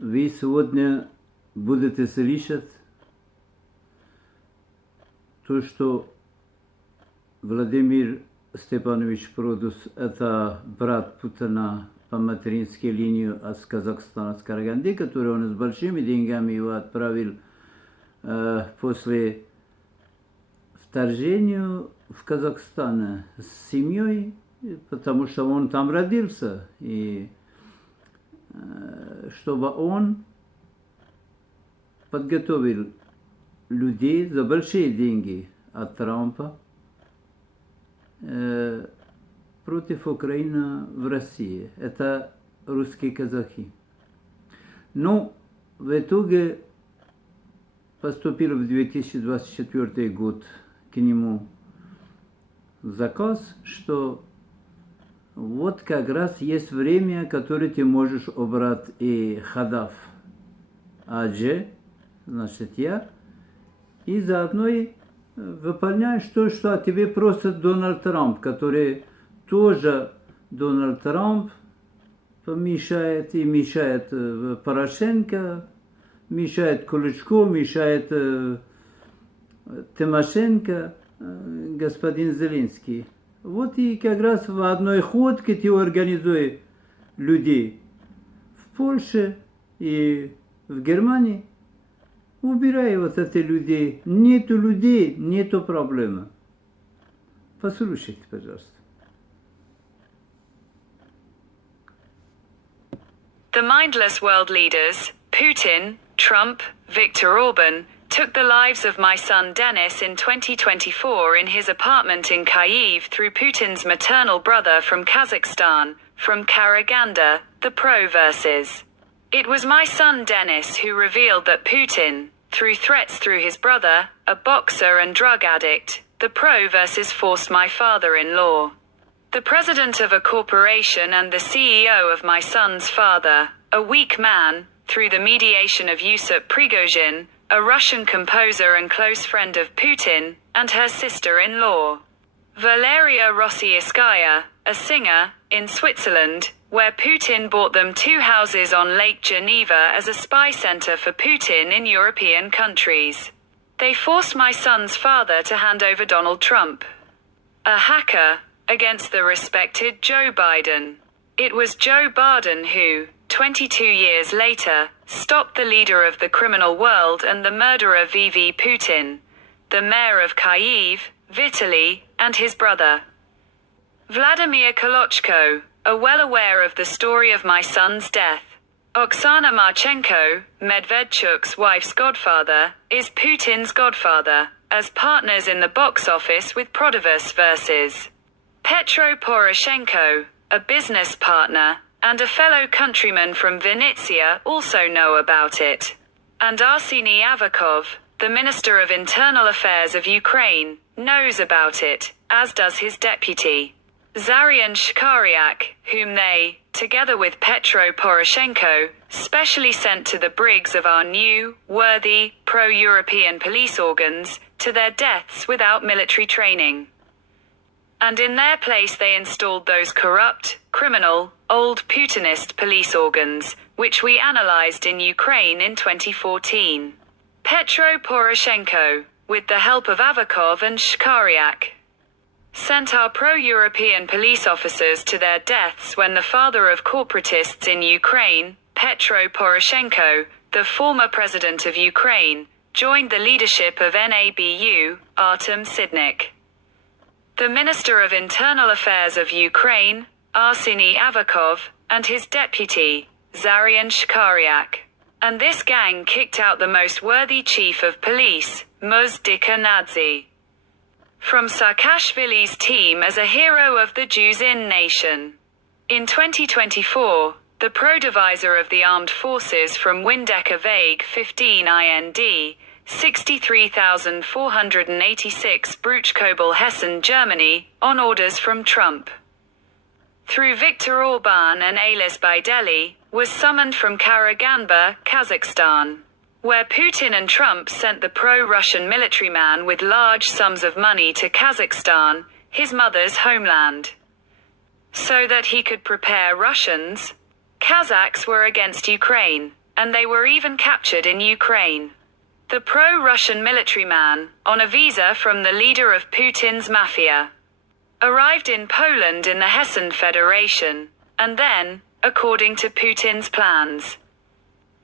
вы сегодня будете слышать то, что Владимир Степанович Продус – это брат Путина по материнской линии с Казахстана, с Караганды, который он с большими деньгами его отправил после вторжения в Казахстан с семьей, потому что он там родился, и чтобы он подготовил людей за большие деньги от Трампа против Украины в России. Это русские казахи. Но в итоге поступил в 2024 год к нему заказ, что вот как раз есть время, которое ты можешь убрать и Хадаф АДЖ, значит я, и заодно и выполняешь то, что от тебя просит Дональд Трамп, который тоже Дональд Трамп мешает и мешает Порошенко, мешает Кличко, мешает Тимошенко, господин Зеленский. Вот и как раз в одной ходке ты организуй людей в Польше и в Германии. Убирай вот эти людей. Нету людей, нету проблемы. Послушайте, пожалуйста. The mindless world leaders, Putin, Trump, Viktor Orban, took the lives of my son Denis in 2024 in his apartment in Kyiv through Putin's maternal brother from Kazakhstan, from Karaganda, the pro-verses. It was my son Denis who revealed that Putin, through threats through his brother, a boxer and drug addict, the pro-verses forced my father-in-law, the president of a corporation and the CEO of my son's father, a weak man, through the mediation of Yusuf Prigozhin, a Russian composer and close friend of Putin, and her sister-in-law, Valeria Rossiyskaya, a singer, in Switzerland, where Putin bought them 2 houses on Lake Geneva as a spy center for Putin in European countries. They forced my son's father to hand over Donald Trump, a hacker, against the respected Joe Biden. It was Joe Biden who, 22 years later, stopped the leader of the criminal world and the murderer VV Putin, the mayor of Kyiv, Vitaly, and his brother, Vladimir Kolochko, are well aware of the story of my son's death. Oksana Marchenko, Medvedchuk's wife's godfather, is Putin's godfather, as partners in the box office with Prodoverse versus Petro Poroshenko, a business partner, and a fellow countryman from Vinnytsia also know about it. And Arseny Avakov, the Minister of Internal Affairs of Ukraine, knows about it, as does his deputy, Zarian Shkaryak, whom they, together with Petro Poroshenko, specially sent to the brigs of our new, worthy, pro-European police organs, to their deaths without military training. And in their place they installed those corrupt, criminal, old Putinist police organs, which we analyzed in Ukraine in 2014. Petro Poroshenko, with the help of Avakov and Shkaryak, sent our pro-European police officers to their deaths when the father of corporatists in Ukraine, Petro Poroshenko, the former president of Ukraine, joined the leadership of NABU, Artem Sidnik. The Minister of Internal Affairs of Ukraine, Arseny Avakov, and his deputy, Zarian Shkaryak. And this gang kicked out the most worthy chief of police, Muz Dikhanadze, from Saakashvili's team as a hero of the Juzin nation. In 2024, the pro-divisor of the armed forces from Windecker Vague 15 IND, 63,486 Bruchkobel Hessen, Germany, on orders from Trump, through Viktor Orban and Alice Bideli, was summoned from Karaganda, Kazakhstan, where Putin and Trump sent the pro-Russian military man with large sums of money to Kazakhstan, his mother's homeland, so that he could prepare Russians. Kazakhs were against Ukraine, and they were even captured in Ukraine. The pro-Russian military man, on a visa from the leader of Putin's mafia, arrived in Poland in the Hessen Federation, and then, according to Putin's plans,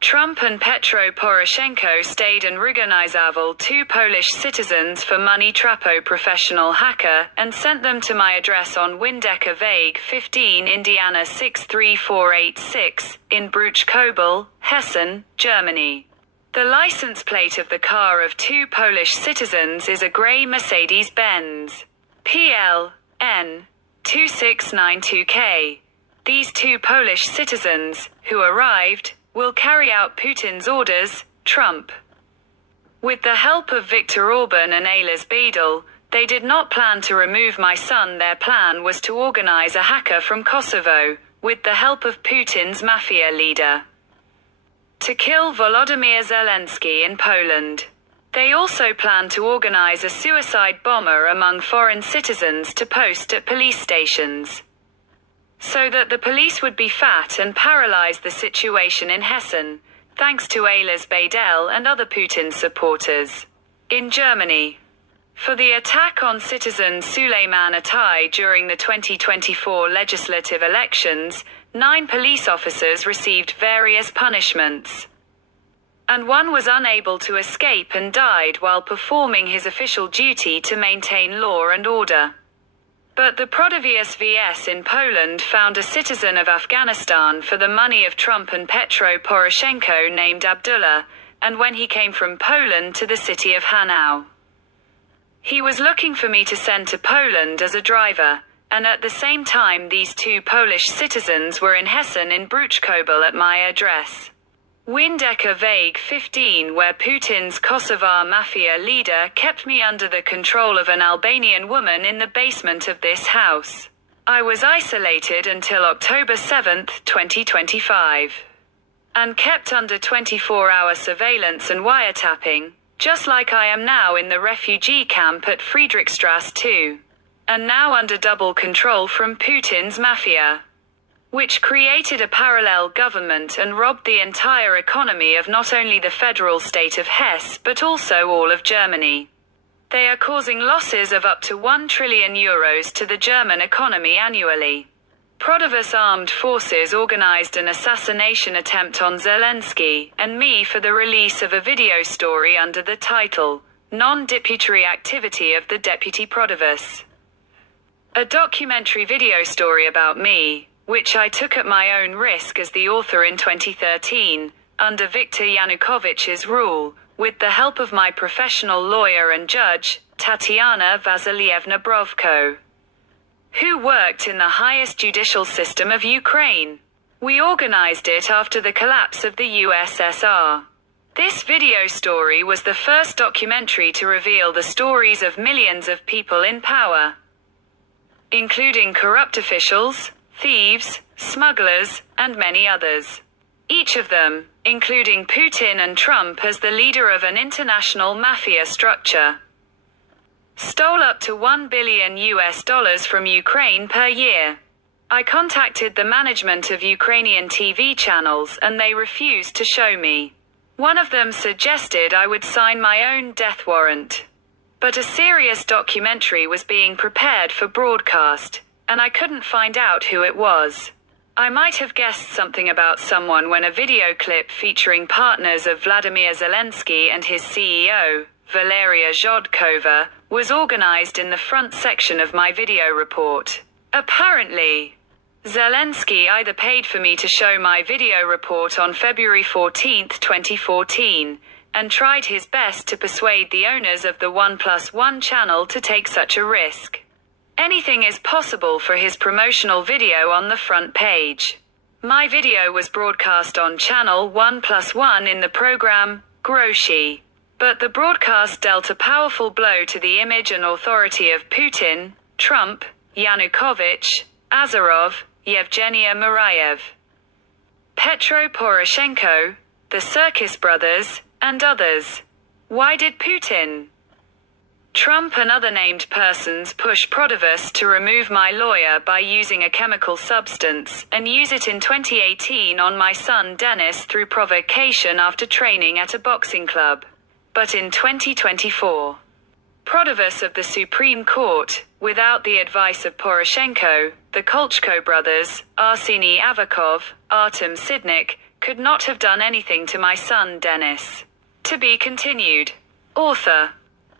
Trump and Petro Poroshenko stayed and organizowali 2 Polish citizens for money trapo professional hacker and sent them to my address on Windecker Weg 15 Indiana 63486 in Bruchkobel, Hessen, Germany. The license plate of the car of 2 Polish citizens is a grey Mercedes-Benz PL N 2692K. These 2 Polish citizens, who arrived, will carry out Putin's orders, Trump. With the help of Viktor Orban and Ailes Beidel, they did not plan to remove my son. Their plan was to organize a hacker from Kosovo, with the help of Putin's mafia leader, to kill Volodymyr Zelensky in Poland. They also planned to organize a suicide bomber among foreign citizens to post at police stations, so that the police would be fat and paralyze the situation in Hessen, thanks to Ailes Beidel and other Putin supporters in Germany. For the attack on citizen Suleiman Atay during the 2024 legislative elections, 9 police officers received various punishments, and one was unable to escape and died while performing his official duty to maintain law and order. But the Prodovius VS in Poland found a citizen of Afghanistan for the money of Trump and Petro Poroshenko named Abdullah, and when he came from Poland to the city of Hanau, he was looking for me to send to Poland as a driver, and at the same time these 2 Polish citizens were in Hessen in Bruchkobel at my address, Windecker Weg 15, where Putin's Kosovar mafia leader kept me under the control of an Albanian woman in the basement of this house. I was isolated until October 7, 2025, and kept under 24-hour surveillance and wiretapping, just like I am now in the refugee camp at Friedrichstrasse 2, and now under double control from Putin's mafia, which created a parallel government and robbed the entire economy of not only the federal state of Hesse but also all of Germany. They are causing losses of up to 1 trillion euros to the German economy annually. Prodovius Armed Forces organized an assassination attempt on Zelensky and me for the release of a video story under the title, Non-Deputary Activity of the Deputy Prodovius. A documentary video story about me, which I took at my own risk as the author in 2013, under Viktor Yanukovych's rule, with the help of my professional lawyer and judge, Tatiana Vasilyevna Brovko, who worked in the highest judicial system of Ukraine. We organized it after the collapse of the USSR. This video story was the first documentary to reveal the stories of millions of people in power, including corrupt officials, thieves, smugglers, and many others. Each of them, including Putin and Trump as the leader of an international mafia structure, stole up to $1 billion from Ukraine per year. I contacted the management of Ukrainian TV channels and they refused to show me. One of them suggested I would sign my own death warrant. But a serious documentary was being prepared for broadcast, and I couldn't find out who it was. I might have guessed something about someone when a video clip featuring partners of Vladimir Zelensky and his CEO, Valeria Zhodkova, was organized in the front section of my video report. Apparently, Zelensky either paid for me to show my video report on February 14, 2014, and tried his best to persuade the owners of the 1+1 channel to take such a risk. Anything is possible for his promotional video on the front page. My video was broadcast on channel 1+1 in the program, Groshi. But the broadcast dealt a powerful blow to the image and authority of Putin, Trump, Yanukovych, Azarov, Yevgenia Murayev, Petro Poroshenko, the Circus Brothers, and others. Why did Putin Trump and other named persons push Prodavis to remove my lawyer by using a chemical substance and use it in 2018 on my son Dennis through provocation after training at a boxing club. But in 2024, Prodavis of the Supreme Court, without the advice of Poroshenko, the Kolchko brothers, Arseny Avakov, Artem Sidnik, could not have done anything to my son Dennis. To be continued. Author.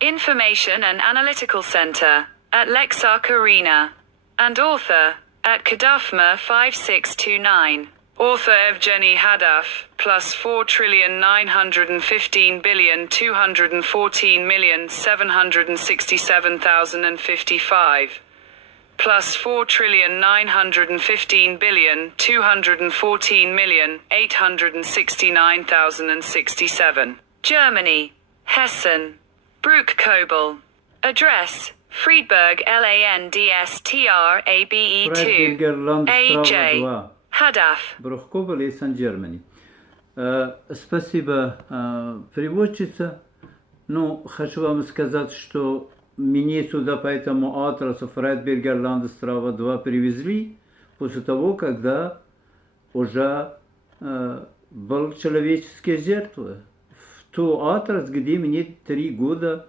Information and Analytical Center, at Lexark Arena. And author, at Kadafma 5629. Author Evgeny Hadaf, plus 4,915,214,767,055. Plus 4,915,214,869,067. Germany. Hessen. Brook Kobel. Address, Friedberg Landstrabe 2, AJ. Hadaf. Брухкобель, Hessen, Germany. Спасибо, переводчица. Ну, хочу вам сказать, что меня сюда по этому адресу Фрайдбергер Ландестрава 2 привезли после того, когда уже был человеческие жертвы. В тот адрес, где мне 3 года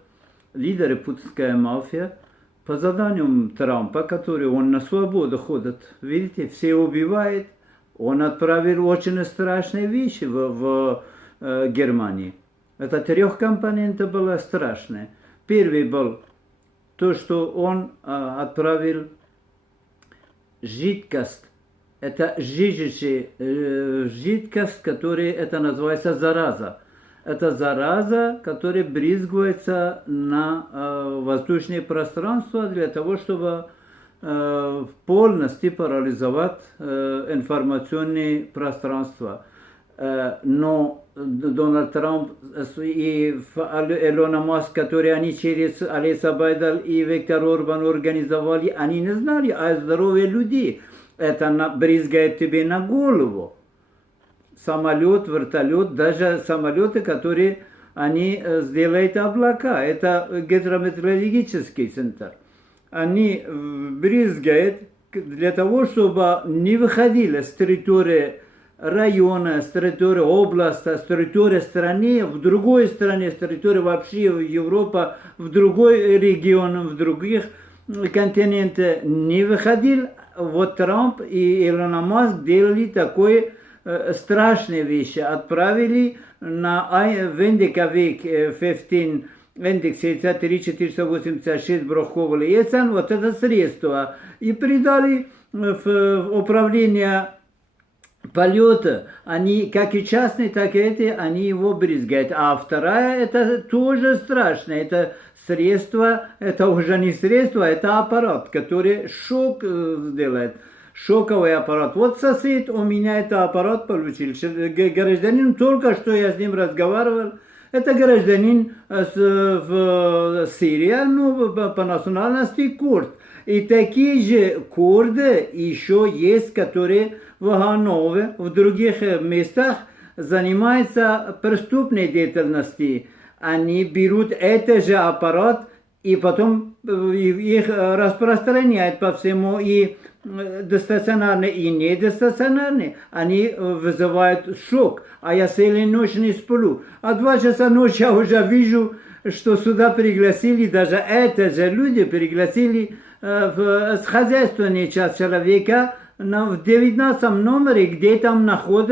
лидеры путинская мафия по заданию Трампа, который он на свободу ходит, видите, все убивает, он отправил очень страшные вещи в Германии. Это 3 компонентов было страшное. Первый был то, что он отправил жидкость. Это жидкость, которая это называется зараза. Это зараза, которая брызгается на воздушное пространство для того, чтобы полностью парализовать информационное пространство. Но Дональд Трамп и Илона Маск, которые они через Алиса Байдал и Виктор Орбан организовали, они не знали о здоровье людей. Это брызгает тебе на голову. Самолет, вертолет, даже самолеты, которые они сделают облака. Это гидрометеорологический центр. Они брызгают для того, чтобы не выходили с территории района, с территории области, с территории страны, в другой стране, с территории вообще Европы, в другой регион, в других континентах не выходил. Вот Трамп и Илон Маск делали такое страшные вещи. Отправили на Вендиковик 15 индекс 486 Брухкобель и Hessen вот это средство. И передали в управление полета. Они, как и частные, так и эти, они его брызгают. А вторая, это тоже страшно. Это средство, это уже не средство, это аппарат, который шок делает. Шоковый аппарат. Вот сосед у меня это аппарат получил. Гражданин, только что я с ним разговаривал. Это гражданин в Сирии, ну, по национальности курд. И такие же курды еще есть, которые в Ганнове, в других местах занимаются преступной деятельностью. Они берут этот же аппарат и потом их распространяют по всему, и стационарно, и недостационарно. Они вызывают шок. А я целую ночь не сплю. А 2 часа ночи я уже вижу, что сюда пригласили, даже это же люди пригласили в хозяйственный час человека в 19 номере, где там находится